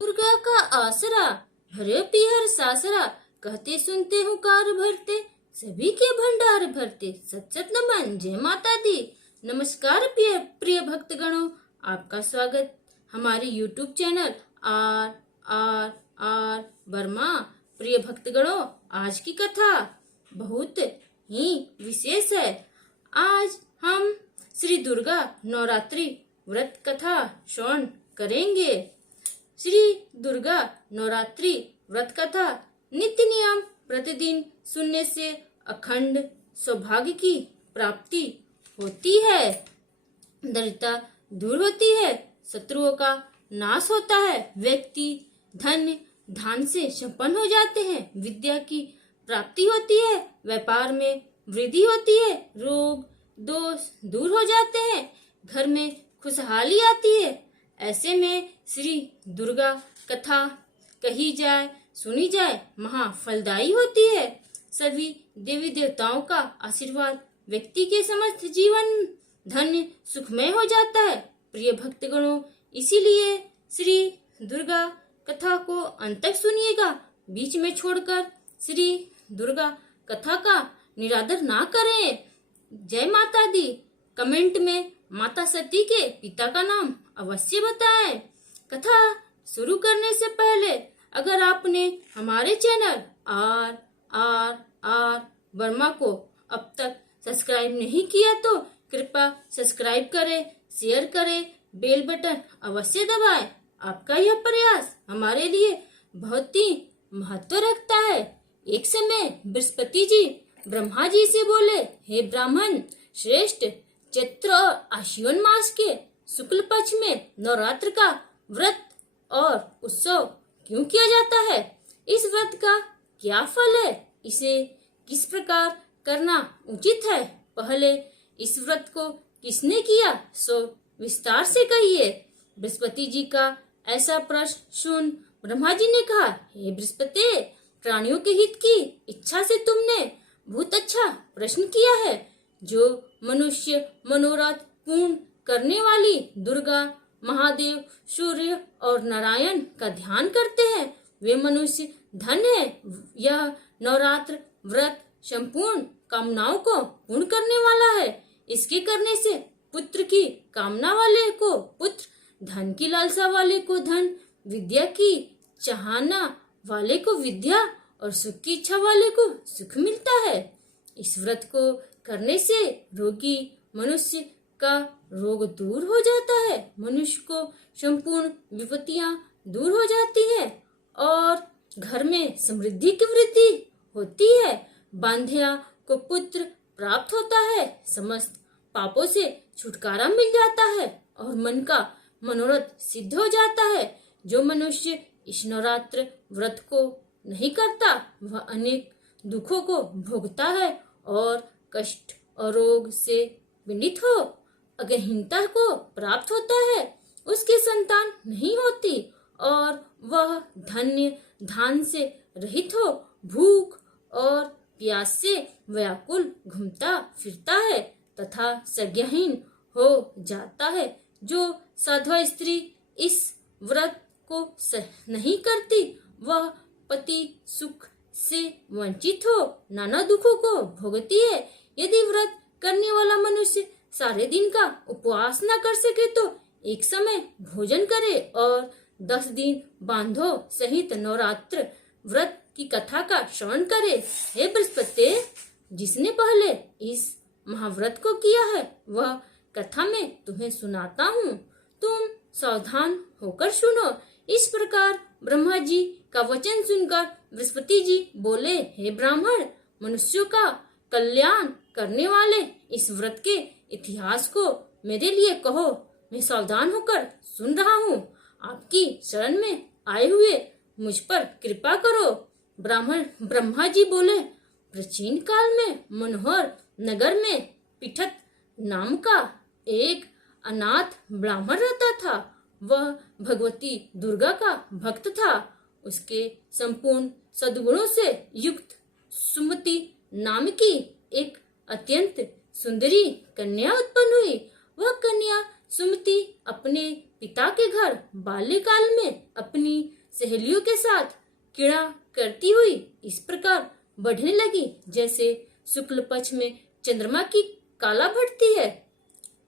दुर्गा का आसरा भरे पीहर सासरा, कहते सुनते हुकार भरते, सभी के भंडार भरते। सत सत नमन, जय माता दी। नमस्कार प्रिय भक्तगणों, आपका स्वागत हमारे YouTube चैनल आर वर्मा। प्रिय भक्तगणों, आज की कथा बहुत ही विशेष है। आज हम श्री दुर्गा नवरात्रि व्रत कथा श्रवण करेंगे। श्री दुर्गा नवरात्रि व्रत कथा नित्य नियम प्रतिदिन सुनने से अखंड सौभाग्य की प्राप्ति होती है, दरिद्रता दूर होती है, शत्रुओं का नाश होता है, व्यक्ति धन्य धान से संपन्न हो जाते हैं, विद्या की प्राप्ति होती है, व्यापार में वृद्धि होती है, रोग दोष दूर हो जाते हैं, घर में खुशहाली आती है। ऐसे में श्री दुर्गा कथा कही जाए, सुनी जाए, महाफलदायी होती है। सभी देवी देवताओं का आशीर्वाद व्यक्ति के समस्त जीवन धन्य सुखमय हो जाता है। प्रिय भक्तगणों, इसीलिए श्री दुर्गा कथा को अंत तक सुनिएगा, बीच में छोड़कर श्री दुर्गा कथा का निरादर ना करें। जय माता दी। कमेंट में माता सती के पिता का नाम अवश्य बताएं। कथा शुरू करने से पहले अगर आपने हमारे चैनल आर वर्मा को अब तक सब्सक्राइब नहीं किया तो कृपया सब्सक्राइब करें, शेयर करें, बेल बटन अवश्य दबाएं। आपका यह प्रयास हमारे लिए बहुत ही महत्व रखता है। एक समय बृहस्पति जी ब्रह्मा जी से बोले, हे ब्राह्मण श्रेष्ठ, चैत्र और आश्विन मास के शुक्ल पक्ष में नवरात्र का व्रत और उत्सव क्यों किया जाता है? इस व्रत का क्या फल है? इसे किस प्रकार करना उचित है? पहले इस व्रत को किसने किया, सो विस्तार से कहिए। बृहस्पति जी का ऐसा प्रश्न सुन ब्रह्मा जी ने कहा, हे बृहस्पति, प्राणियों के हित की इच्छा से तुमने बहुत अच्छा प्रश्न किया है। जो मनुष्य मनोरथ पूर्ण करने वाली दुर्गा, महादेव, सूर्य और नारायण का ध्यान करते हैं, वे मनुष्य धन्य है। यह नवरात्र व्रत संपूर्ण कामनाओं को पूर्ण करने वाला है। इसके करने से पुत्र की कामना वाले को पुत्र, धन की लालसा वाले को धन, विद्या की चाहना वाले को विद्या और सुख की इच्छा वाले को सुख मिलता है। इस व्रत को करने से रोगी मनुष्य का रोग दूर हो जाता है, मनुष्य को संपूर्ण विपत्तियां दूर हो जाती है और घर में समृद्धि की वृद्धि होती है। बांध्या को पुत्र प्राप्त होता है, समस्त पापों से छुटकारा मिल जाता है और मन का मनोरथ सिद्ध हो जाता है। जो मनुष्य इस नवरात्र व्रत को नहीं करता, वह अनेक दुखों को भोगता है और कष्ट और रोग से पीड़ित हो, अग्रहीनता को प्राप्त होता है, उसकी संतान नहीं होती और वह धन्य धान से रहित हो, भूख और प्यास से व्याकुल घूमता फिरता है तथा संज्ञाहीन हो जाता है। जो साध्वा स्त्री इस व्रत को नहीं करती, वह पति सुख से वंचित हो नाना दुखों को भोगती है। यदि व्रत करने वाला मनुष्य सारे दिन का उपवास न कर सके तो एक समय भोजन करे और 10 दिन बांधो सहित नवरात्र व्रत की कथा का श्रवण करे। हे बृहस्पति, जिसने पहले इस महाव्रत को किया है वह कथा में तुम्हें सुनाता हूँ, तुम सावधान होकर सुनो। इस प्रकार ब्रह्मा जी का वचन सुनकर बृहस्पति जी बोले, हे ब्राह्मण, मनुष्यों का कल्याण करने वाले इस व्रत के इतिहास को मेरे लिए कहो, मैं सावधान होकर सुन रहा हूँ। आपकी शरण में आए हुए मुझ पर कृपा करो। ब्रह्मा जी बोले, प्राचीन काल में मनोहर नगर में पिठत नाम का एक अनाथ ब्राह्मण रहता था। वह भगवती दुर्गा का भक्त था। उसके संपूर्ण सद्गुणों से युक्त सुमति नाम की एक अत्यंत सुंदरी कन्या उत्पन्न हुई। वह कन्या सुमति अपने पिता के घर बाल्यकाल में अपनी सहेलियों के साथ क्रीड़ा करती हुई इस प्रकार बढ़ने लगी जैसे शुक्ल पक्ष में चंद्रमा की काला बढ़ती है।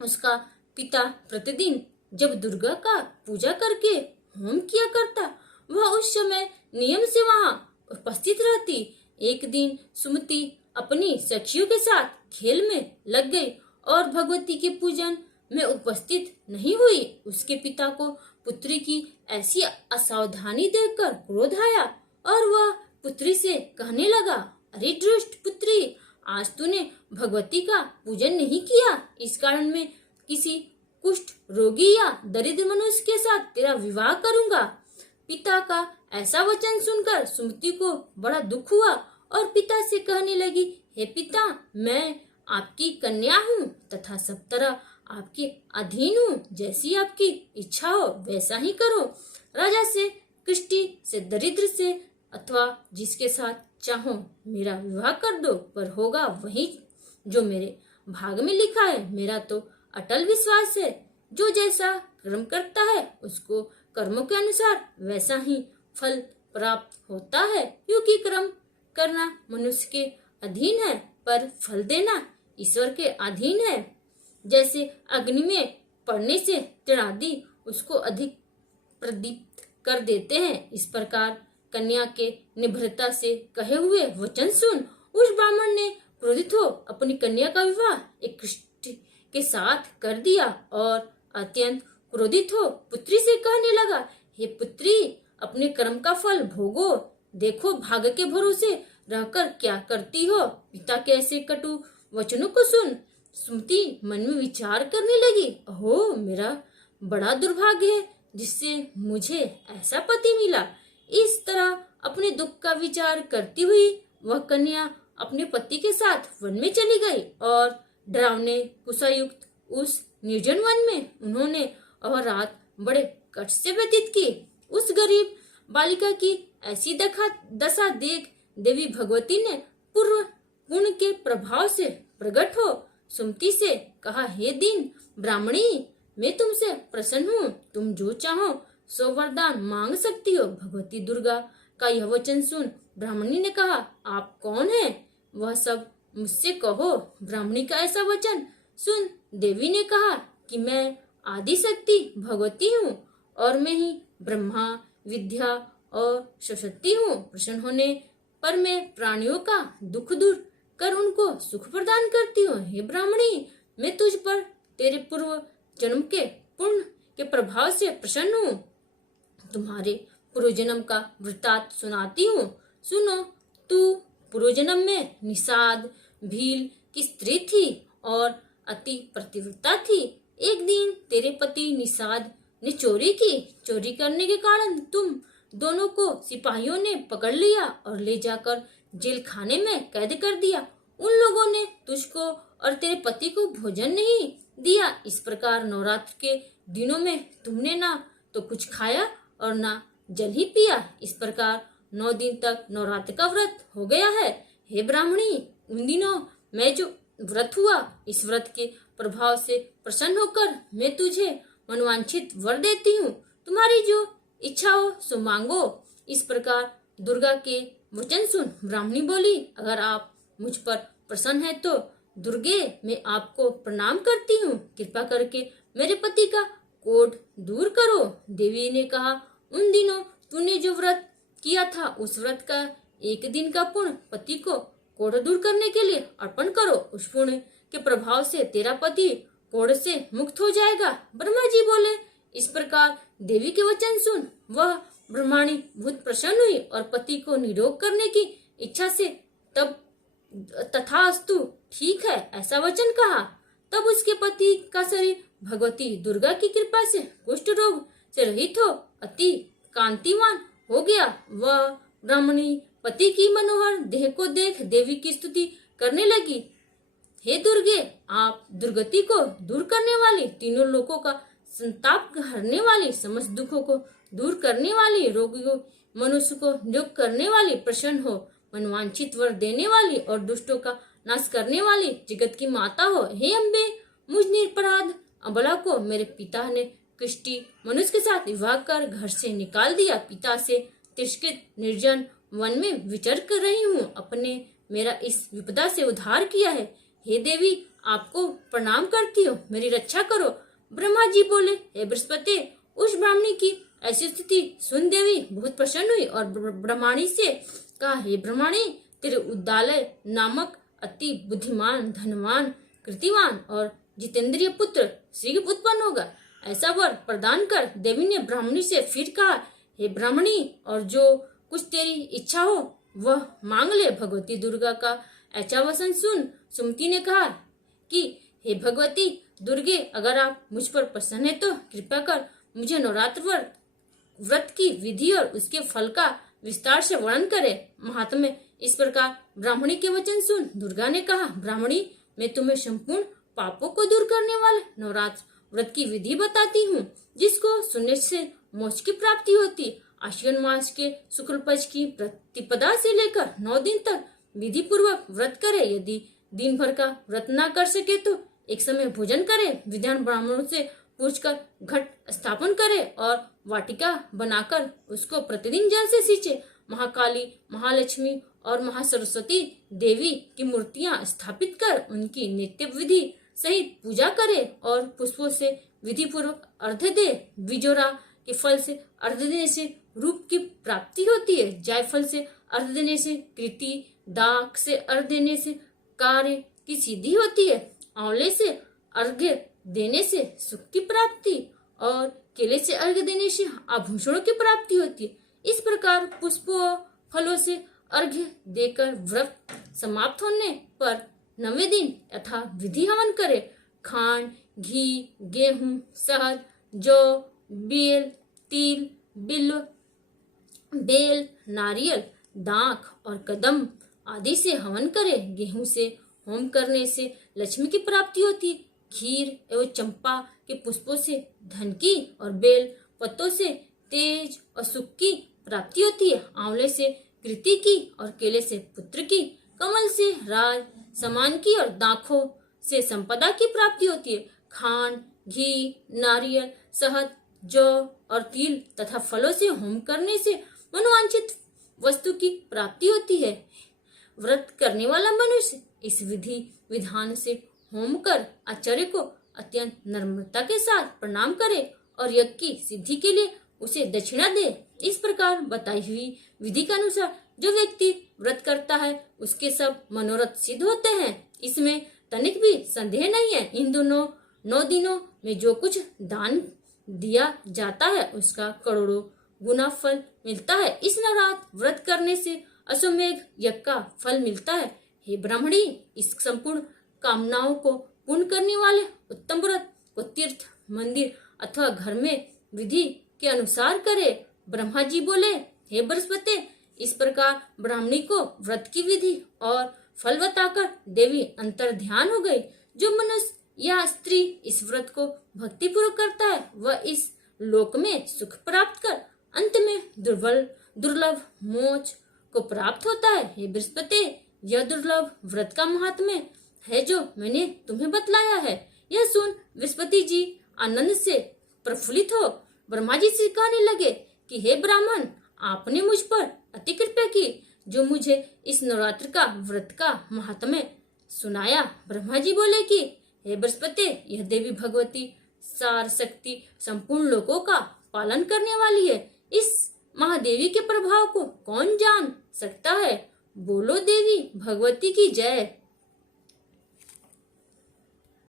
उसका पिता प्रतिदिन जब दुर्गा का पूजा करके होम किया करता, वह उस समय नियम से वहां उपस्थित रहती। एक दिन सुमति अपनी सखियों के साथ खेल में लग गई और भगवती के पूजन में उपस्थित नहीं हुई। उसके पिता को पुत्री की ऐसी असावधानी देखकर क्रोध आया और वह पुत्री से कहने लगा, अरे दुष्ट पुत्री, आज तूने भगवती का पूजन नहीं किया, इस कारण मैं किसी कुष्ठ रोगी या दरिद्र मनुष्य के साथ तेरा विवाह करूंगा। पिता का ऐसा वचन सुनकर सुमति को बड़ा दुख हुआ और पिता से कहने लगी, हे पिता, मैं आपकी कन्या हूँ तथा सब तरह आपके अधीन हूँ, जैसी आपकी इच्छा हो वैसा ही करो। राजा से, कृष्टि से, दरिद्र से अथवा जिसके साथ चाहो मेरा विवाह कर दो, पर होगा वही जो मेरे भाग में लिखा है। मेरा तो अटल विश्वास है, जो जैसा कर्म करता है उसको कर्मों के अनुसार वैसा ही फल प्राप्त होता है, क्योंकि कर्म करना मनुष्य के अधीन है पर फल देना ईश्वर के अधीन है। जैसे अग्नि में पड़ने से तृण आदि उसको अधिक प्रदीप्त कर देते हैं, इस प्रकार कन्या के निर्भरता से कहे हुए वचन सुन उस ब्राह्मण ने क्रोधित हो अपनी कन्या का विवाह एक कृष्ण के साथ कर दिया और अत्यंत क्रोधित हो पुत्री से कहने लगा, हे पुत्री, अपने कर्म का फल भोगो, देखो भाग्य के भरोसे रहकर क्या करती हो। पिता के ऐसे कटु वचनों को सुन सुमति मन में विचार करने लगी, ओहो, मेरा बड़ा दुर्भाग्य है जिससे मुझे ऐसा पति मिला। इस तरह अपने दुख का विचार करती हुई वह कन्या अपने पति के साथ वन में चली गई और डरावने कुशायुक्त उस निर्जन वन में उन्होंने वह रात बड़े कष्ट से व्यतीत की। उस गरीब बालिका की ऐसी दशा देख देवी भगवती ने पूर्व गुण के प्रभाव से प्रकट हो सुमति से कहा, हे दीन ब्राह्मणी, मैं तुमसे प्रसन्न हूँ, तुम जो चाहो सो वरदान मांग सकती हो। भगवती दुर्गा का यह वचन सुन ब्राह्मणी ने कहा, आप कौन हैं? वह सब मुझसे कहो। ब्राह्मणी का ऐसा वचन सुन देवी ने कहा कि मैं आदि शक्ति भगवती हूँ और मैं ही ब्रह्मा, विद्या और सरस्वती हूँ। प्रसन्न होने पर मैं प्राणियों का दुख दूर कर उनको सुख प्रदान करती हूँ। हे ब्राह्मणी, मैं तुझ पर तेरे पूर्व जन्म के पुण्य के प्रभाव से प्रसन्न हूँ। तुम्हारे पूर्व जन्म का वृत्तांत सुनाती हूँ, सुनो। तू पूर्व जन्म में निषाद भील की स्त्री थी और अति पतिव्रता थी। एक दिन तेरे पति निषाद ने चोरी की। चोरी करने के कारण तुम दोनों को सिपाहियों ने पकड़ लिया और ले जाकर जेल खाने में कैद कर दिया। उन लोगों ने तुझको और तेरे पति को भोजन नहीं दिया। इस प्रकार नवरात्र के दिनों में तुमने ना तो कुछ खाया और ना जल ही पिया। इस प्रकार 9 दिन तक नवरात्र का व्रत हो गया है। हे ब्राह्मणी, उन दिनों मैं जो व्रत हुआ, इस व्रत के प्रभाव से प्रसन्न होकर मैं तुझे मनवांछित वर देती हूँ। तुम्हारी जो इच्छा हो सो मांगो। इस प्रकार दुर्गा के वचन सुन ब्राह्मणी बोली, अगर आप मुझ पर प्रसन्न है तो दुर्गे, मैं आपको प्रणाम करती हूँ। कृपा करके मेरे पति का कोढ़ दूर करो। देवी ने कहा, उन दिनों तूने जो व्रत किया था उस व्रत का एक दिन का पुण्य पति को कोढ़ दूर करने के लिए अर्पण करो। उस पुण्य के प्रभाव से तेरा पति कोढ़ से मुक्त हो जाएगा। ब्रह्मा जी बोले। इस प्रकार देवी के वचन सुन वह ब्रह्माणी बहुत प्रसन्न हुई और पति को निरोग करने की इच्छा से तब तथास्तु, ठीक है, ऐसा वचन कहा। तब उसके पति का शरीर भगवती दुर्गा की कृपा से कुष्ठ रोग से रहित हो अति कांतिवान हो गया। वह ब्राह्मणी पति की मनोहर देह को देख देवी की स्तुति करने लगी। हे दुर्गे, आप दुर्गति को दूर करने वाली, तीनों लोकों का संताप हरने वाली, समस्त दुखों को दूर करने वाली, रोगियों मनुष्य को निरोग करने वाली, प्रसन्न हो, मनवांछित वर देने वाली और दुष्टों का नाश करने वाली, जगत की माता हो। हे अम्बे, मुझ निरपराध अबला को मेरे पिता ने कृष्टि मनुष्य के साथ विवाह कर घर से निकाल दिया। पिता से तिरस्कृत निर्जन वन में विचर कर रही हूँ। अपने मेरा इस विपदा से उद्धार किया है। हे देवी, आपको प्रणाम करती हूँ, मेरी रक्षा करो। ब्रह्मा जी बोले, हे बृहस्पति, उस ब्राह्मणी की ऐसी स्थिति सुन देवी बहुत प्रसन्न हुई और ब्रह्मणी से कहा, हे ब्रह्मणी, तेरे उद्दालय नामक अति बुद्धिमान, धनवान, कृतिवान और जितेंद्रिय पुत्र शीघ्र उत्पन्न होगा। ऐसा वर प्रदान कर। देवी ने ब्राह्मणी से फिर कहा, हे ब्राह्मणी, और जो कुछ तेरी इच्छा हो वह मांग ले। भगवती दुर्गा का ऐसा वचन सुन सुमति ने कहा कि हे भगवती दुर्गे, अगर आप मुझ पर प्रसन्न है तो कृपा कर मुझे नवरात्र व्रत की विधि और उसके फल का विस्तार से वर्णन करे। महात्म्य इस प्रकार ब्राह्मणी के वचन सुन दुर्गा ने कहा, ब्राह्मणी, मैं तुम्हें संपूर्ण पापों को दूर करने वाले नवरात्र व्रत की विधि बताती हूँ, जिसको सुनने से मोक्ष की प्राप्ति होती। आश्विन मास के शुक्ल पक्ष की प्रतिपदा से लेकर 9 दिन तक विधि पूर्वक व्रत करे। यदि दिन भर का व्रत न कर सके तो एक समय भोजन करे। विद्वान ब्राह्मणों से पूछकर घट स्थापन करे और वाटिका बनाकर उसको प्रतिदिन जल से सींचे। महाकाली, महालक्ष्मी और महासरस्वती देवी की मूर्तियां स्थापित कर उनकी नित्य विधि सहित पूजा करे और पुष्पों से विधि पूर्वक अर्घ्य दे। बिजोरा के फल से अर्घ्य देने से रूप की प्राप्ति होती है। जायफल से अर्घ्य देने से कृति, दाख से अर्घ्य देने से कार्य की सिद्धि होती है। आंवले से अर्घ्य देने से सुख की प्राप्ति और केले से अर्घ्य देने से आभूषणों की प्राप्ति होती है। इस प्रकार पुष्पों और फलों से अर्घ्य देकर व्रत समाप्त होने पर 9वें दिन यथा विधि हवन करे। खांड, घी, गेहूं, शहद, जौ, बेल, तिल, बिल्व, बेल, नारियल, दाख और कदम आदि से हवन करे। गेहूं से होम करने से लक्ष्मी की प्राप्ति होती है। खीर एवं चंपा के पुष्पों से धन की और बेल पत्तों से तेज और सुख की प्राप्ति होती है। आंवले से कृति की और केले से पुत्र की, कमल से राज सम्मान की और दाखों से संपदा की प्राप्ति होती है। खांड, घी, नारियल, शहद, जौ और तिल तथा फलों से होम करने से मनोवांछित वस्तु की प्राप्ति होती है। व्रत करने वाला मनुष्य इस विधि विधान से होम कर आचार्य को अत्यंत नम्रता के साथ प्रणाम करे और यज्ञ की सिद्धि के लिए उसे दक्षिणा दे। इस प्रकार बताई हुई विधि के अनुसार जो व्यक्ति व्रत करता है उसके सब मनोरथ सिद्ध होते हैं। इसमें तनिक भी संदेह नहीं है। इन दोनों 9 दिनों में जो कुछ दान दिया जाता है उसका करोड़ों गुना फल मिलता है। इस नवरात्र व्रत करने से अश्वमेध यज्ञ का फल मिलता है। हे ब्राह्मणी, इस संपूर्ण कामनाओं को पूर्ण करने वाले उत्तम व्रत को तीर्थ, मंदिर अथवा घर में विधि के अनुसार करे। ब्रह्मा जी बोले, हे बृहस्पति, इस प्रकार ब्राह्मणी को व्रत की विधि और फल बताकर देवी अंतर ध्यान हो गई। जो मनुष्य या स्त्री इस व्रत को भक्ति पूर्वक करता है वह इस लोक में सुख प्राप्त कर अंत में दुर्लभ मोक्ष को प्राप्त होता है। हे बृहस्पति, यह दुर्लभ व्रत का महात्म्य है जो मैंने तुम्हें बतलाया है। यह सुन बृहस्पति जी आनंद से प्रफुल्लित हो ब्रह्मा जी से कहने लगे कि हे ब्राह्मण, आपने मुझ पर अति कृपा की जो मुझे इस नवरात्र का व्रत का महात्म्य सुनाया। ब्रह्मा जी बोले कि हे बृहस्पति, यह देवी भगवती सार शक्ति संपूर्ण लोकों का पालन करने वाली है। इस महादेवी के प्रभाव को कौन जान सकता है। बोलो देवी भगवती की जय।